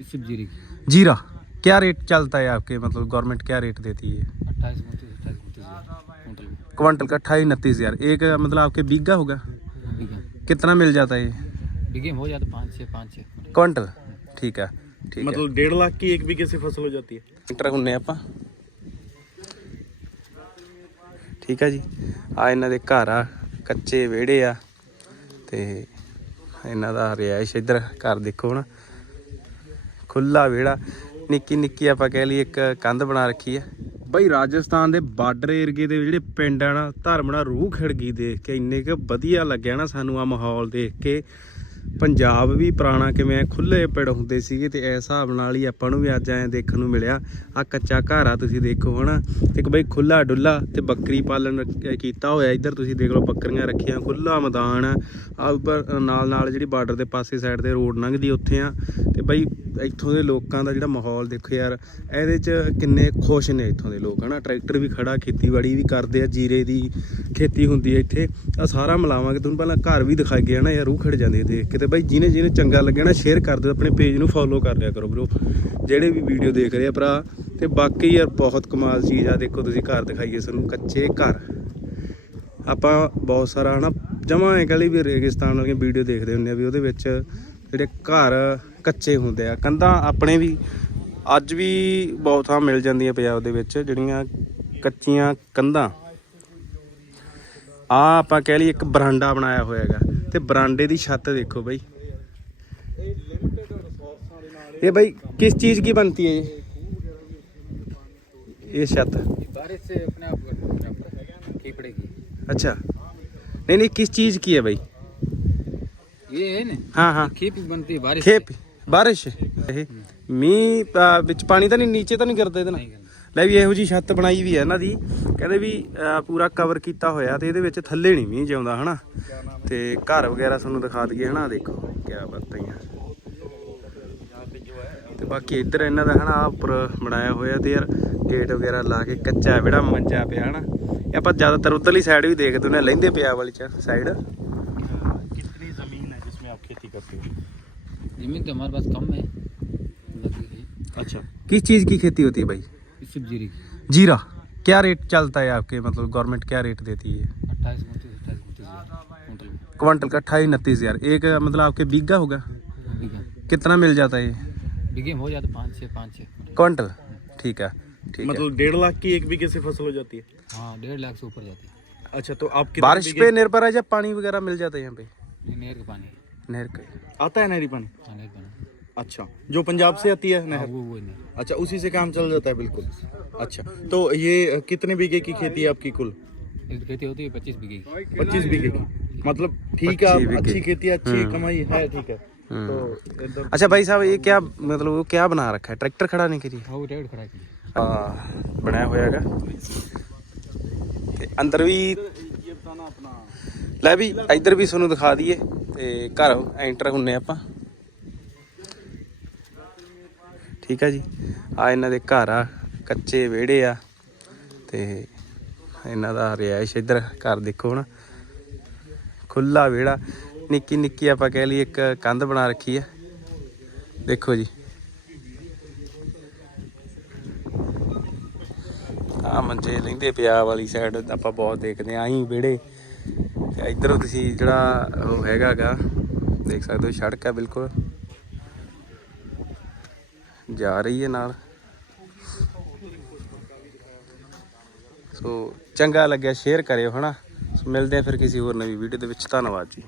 सिर्फ जीरी की जीरा क्या रेट चलता है आपके मतलब गवर्नमेंट क्या रेट देती है अट्ठाईस उनतीस अट्ठाईस उनतीस हज़ार कुंटल में क्वांटल का अट्ठाईस उनतीस हजार एक मतलब आपके बीघा होगा बीघे कितना मिल जाता है ये बीघे में हो जाता पाँच छः पाँच छः कुंटल। क्वांटल ठीक है ठीक है मतलब डेढ़ लाख की एक बीघे से फसल हो जाती है ਇੰਟਰ ਹੁੰਨੇ ਆਪਾਂ ਠੀਕ ਆ ਜੀ ਆ ਇਹਨਾਂ ਦੇ ਘਰ ਆ ਕੱਚੇ ਵਿਹੜੇ ਆ ਤੇ ਇਹਨਾਂ ਦਾ ਰਿਹਾਇਸ਼ ਇੱਧਰ ਘਰ ਦੇਖੋ ਨਾ ਖੁੱਲਾ ਵਿਹੜਾ। ਨਿੱਕੀ ਨਿੱਕੀ ਆਪਾਂ ਕਹਿ ਲਈ ਇੱਕ ਕੰਧ ਬਣਾ ਰੱਖੀ ਹੈ ਬਈ, ਰਾਜਸਥਾਨ ਦੇ ਬਾਰਡਰ ਏਰੀਏ ਦੇ ਜਿਹੜੇ ਪਿੰਡ ਆ ਨਾ ਧਰਮਣਾ ਰੂਹ ਖਿੜਗੀ ਦੇਖ ਕੇ ਇੰਨੇ ਕੁ ਵਧੀਆ ਲੱਗਿਆ ਨਾ ਸਾਨੂੰ ਆ ਮਾਹੌਲ ਦੇਖ ਕੇ। ਪੰਜਾਬ ਵੀ ਪੁਰਾਣਾ ਕਿਵੇਂ ਖੁੱਲੇ ਪਿੜ ਹੁੰਦੇ ਸੀਗੇ ਤੇ ਇਸ ਹਿਸਾਬ ਨਾਲ ਹੀ ਆਪਾਂ ਨੂੰ ਵੀ ਅੱਜ ਐਂ ਦੇਖਣ ਨੂੰ ਮਿਲਿਆ। ਆ ਕੱਚਾ ਘਰ ਆ, ਤੁਸੀਂ ਦੇਖੋ ਹਨਾ। ਤੇ ਇੱਕ ਬਈ ਖੁੱਲਾ ਡੁੱਲਾ ਤੇ ਬੱਕਰੀ ਪਾਲਣ ਕੀਤਾ ਹੋਇਆ। ਇੱਧਰ ਤੁਸੀਂ ਦੇਖ ਲਓ ਬੱਕਰੀਆਂ ਰੱਖੀਆਂ ਖੁੱਲਾ ਮੈਦਾਨ ਆ। ਉੱਪਰ ਨਾਲ ਨਾਲ ਜਿਹੜੀ ਬਾਰਡਰ ਦੇ ਪਾਸੇ ਸਾਈਡ ਤੇ ਰੋਡ ਲੰਘਦੀ ਉੱਥੇ ਆ। ਤੇ ਬਈ ਇੱਥੋਂ ਦੇ ਲੋਕਾਂ ਦਾ ਜਿਹੜਾ ਮਾਹੌਲ ਦੇਖੋ ਯਾਰ, ਇਹਦੇ 'ਚ ਕਿੰਨੇ ਖੁਸ਼ ਨੇ ਇੱਥੋਂ ਦੇ ਲੋਕ ਹਨਾ। ਟਰੈਕਟਰ ਵੀ ਖੜਾ, ਖੇਤੀਬਾੜੀ ਵੀ ਕਰਦੇ ਆ, ਜੀਰੇ ਦੀ ਖੇਤੀ ਹੁੰਦੀ ਹੈ ਇੱਥੇ। ਆ ਸਾਰਾ ਮਿਲਾਵਾਂਗੇ, ਤੁਹਾਨੂੰ ਪਹਿਲਾਂ ਘਰ ਵੀ ਦਿਖਾਈ ਗਿਆ ਨਾ ਯਾਰ ਰੂਹ ਖੜ ਜਾਂਦੇ ਦੇਖ ਕੇ ਤੇ ਬਾਈ ਜਿਹਨੇ ਜਿਹਨੇ ਚੰਗਾ ਲੱਗਿਆ ਨਾ ਸ਼ੇਅਰ ਕਰ ਦਿਓ, ਆਪਣੇ ਪੇਜ ਨੂੰ ਫੋਲੋ ਕਰ ਲਿਆ ਕਰੋ ਬ్రో ਜਿਹੜੇ ਵੀ ਵੀਡੀਓ ਦੇਖ ਰਹੇ ਆ ਭਰਾ, ਤੇ ਬਾਕੀ ਯਾਰ ਬਹੁਤ ਕਮਾਲ ਚੀਜ਼ ਆ, ਦੇਖੋ ਤੁਸੀਂ ਘਰ ਦਿਖਾਈਏ ਸਾਨੂੰ ਕੱਚੇ ਘਰ। ਆਪਾਂ ਬਹੁਤ ਸਾਰਾ ਹਨਾ, ਜਮਾਂ ਐ ਕਹਲੀ ਵੀ ਰੇਗਿਸਤਾਨ ਵਾਲੀਆਂ ਵੀਡੀਓ ਦੇਖਦੇ ਹੁੰਦੇ ਆ ਵੀ ਉਹਦੇ ਵਿੱਚ ਜਿਹੜੇ ਘਰ ਕੱਚੇ ਹੁੰਦੇ ਆ। ਕੰਧਾਂ ਆਪਣੇ ਵੀ, ਅੱਜ ਵੀ ਬਹੁਤ ਥਾਂ ਮਿਲ ਜਾਂਦੀਆਂ ਪੰਜਾਬ ਦੇ ਵਿੱਚ, ਜਿਹੜੀਆਂ ਕੱਚੀਆਂ ਕੰਧਾਂ। ਆ ਆਪਾਂ ਕਹਿ ਲਈ ਇੱਕ ਬਰਾਂਡਾ ਬਣਾਇਆ ਹੋਇਆ ਹੈਗਾ। ਤੇ ਬਰਾਂਡੇ ਦੀ ਛੱਤ ਦੇਖੋ ਬਈ ਇਹ ਬਈ ਕਿਸ ਚੀਜ਼ ਕੀ ਬਣਤੀ ਹੈ ਇਹ ਇਹ ਛੱਤ ये बारिश से अपने आप अपने आप की पड़ेगी अच्छा नहीं नहीं किस चीज की है भाई ये है ना हाँ हाँ खेप बनती है बारिश खेप ਬਾਰਿਸ਼ ਇਹ ਮੀਂਹ ਅਹ, ਵਿੱਚ ਪਾਣੀ ਤਾਂ ਨਹੀਂ ਨੀਚੇ ਤਾਂ ਨਹੀਂ ਕਰਦਾ ਇਹਦੇ ਨਾਲ नहीं करना। ਲੈ ਵੀ ਇਹੋ ਜੀ ਛੱਤ ਬਣਾਈ ਵੀ ਹੈ ਇਹਨਾਂ ਦੀ ਕਹਿੰਦੇ ਵੀ ਅਹ, ਪੂਰਾ ਕਵਰ ਕੀਤਾ ਹੋਇਆ ਤੇ ਇਹਦੇ ਵਿੱਚ ਥੱਲੇ ਨਹੀਂ ਮੀਂਹ ਜਾਉਂਦਾ ਹਨਾ ਤੇ ਘਰ ਵਗੈਰਾ ਤੁਹਾਨੂੰ ਦਿਖਾ ਦਈਏ ਹਨਾ ਆਹ ਦੇਖੋ ਕੀ ਬਾਤਾਂ ਹੀ ਆ ਤੇ ਬਾਕੀ ਇੱਧਰ ਇਹਨਾਂ ਦਾ ਹਨਾ ਆਹ ਉੱਪਰ ਬਣਾਇਆ ਹੋਇਆ ਤੇ ਯਾਰ ਗੇਟ ਵਗੈਰਾ ਲਾ ਕੇ ਕੱਚਾ ਵਿਹੜਾ ਮੰਜਾ ਪਿਆ ਹਨਾ ਇਹ ਆਪਾਂ ਜ਼ਿਆਦਾਤਰ ਉਧਰਲੀ ਸਾਈਡ ਵੀ ਦੇਖਦੇ ਹੁੰਦੇ ਹਾਂ, ਲਹਿੰਦੇ ਪਿਆ ਵਾਲੀ ਚ ਸਾਈਡ कितनी जमीन है जिसमें आप खेती करते हो जमीन तो हमारे पास कम है लगी है अच्छा किस चीज की खेती होती है भाई सिर्फ़ जीरी की। जीरा? क्या रेट चलता है आपके मतलब गवर्नमेंट क्या रेट देती है? क्वांटल का अट्ठाईस उनतीस हज़ार। एक मतलब आपके बीघा होगा? कितना मिल जाता है ये? बीघे हो जाता पाँच छः पाँच छः क्वांटल ठीक है ठीक मतलब डेढ़ लाख की एक बीघे से फ़सल हो जाती है? हाँ डेढ़ लाख से ऊपर जाती है। अच्छा तो आप बारिश पे निर्भर है जब पानी वगैरह मिल जाता है यहाँ पे? नहर का पानी नहर का। आता है नहरी पानी? हाँ नहर पानी अच्छा जो पंजाब से आती है हाँ नहर वो वो नहर अच्छा उसी से काम चल जाता है बिल्कुल अच्छा तो ये कितने बीघे की खेती है आपकी कुल एक खेती होती है पच्चीस बीघे की पच्चीस बीघे की मतलब ठीक है 25 आप बीघे अच्छी की। खेती है अच्छी हम्म। कमाई है ठीक है हम्म। तो इधर अच्छा भाई साहब ये क्या मतलब वो क्या बना रखा है ट्रैक्टर खड़ा नहीं करिए हाँ वो डेढ़ खड़ा की ਆ ਬਣਾਇਆ ਹੋਇਆ ਹੈਗਾ ਤੇ ਅੰਦਰ ਵੀ ਲੈ ਵੀ ਇੱਧਰ ਵੀ ਤੁਹਾਨੂੰ ਦਿਖਾ ਦਈਏ ਤੇ ਘਰ ਐਂਟਰ ਹੁੰਨੇ ਆਪਾਂ ਠੀਕ ਆ ਜੀ? ਆ ਇਹਨਾਂ ਦੇ ਘਰ ਆ, ਕੱਚੇ ਵਿਹੜੇ ਆ ਤੇ ਇਹਨਾਂ ਦਾ ਰਿਹਾਇਸ਼ ਇੱਧਰ ਘਰ ਦੇਖੋ ਨਾ ਖੁੱਲਾ ਵਿਹੜਾ, ਨਿੱਕੀ ਨਿੱਕੀ ਆਪਾਂ ਕਹਿ ਲਈ ਇੱਕ ਕੰਧ ਬਣਾ ਰੱਖੀ ਹੈ ਦੇਖੋ ਜੀ। ਆ ਮੰਜੇ ਲੈਂਦੇ ਪਿਆ ਵਾਲੀ ਸਾਈਡ ਆਪਾਂ ਬਹੁਤ ਦੇਖਦੇ ਆਂ, ਆਹੀਂ ਵਿਹੜੇ। ਤੇ ਇਧਰੋਂ ਤੁਸੀਂ ਜਿਹੜਾ ਉਹ ਹੈਗਾਗਾ, ਦੇਖ ਸਕਦੇ ਹੋ, ਸੜਕ ਹੈ ਬਿਲਕੁਲ। ਜਾ ਰਹੀ ਹੈ ਨਾਲ। ਸੋ ਚੰਗਾ ਲੱਗਿਆ ਸ਼ੇਅਰ ਕਰਿਓ, ਹਨਾ? ਸੋ ਮਿਲਦੇ ਆ ਫਿਰ ਕਿਸੇ ਹੋਰ ਨਵੀਂ ਵੀਡੀਓ ਦੇ ਵਿੱਚ। ਧੰਨਵਾਦ ਜੀ।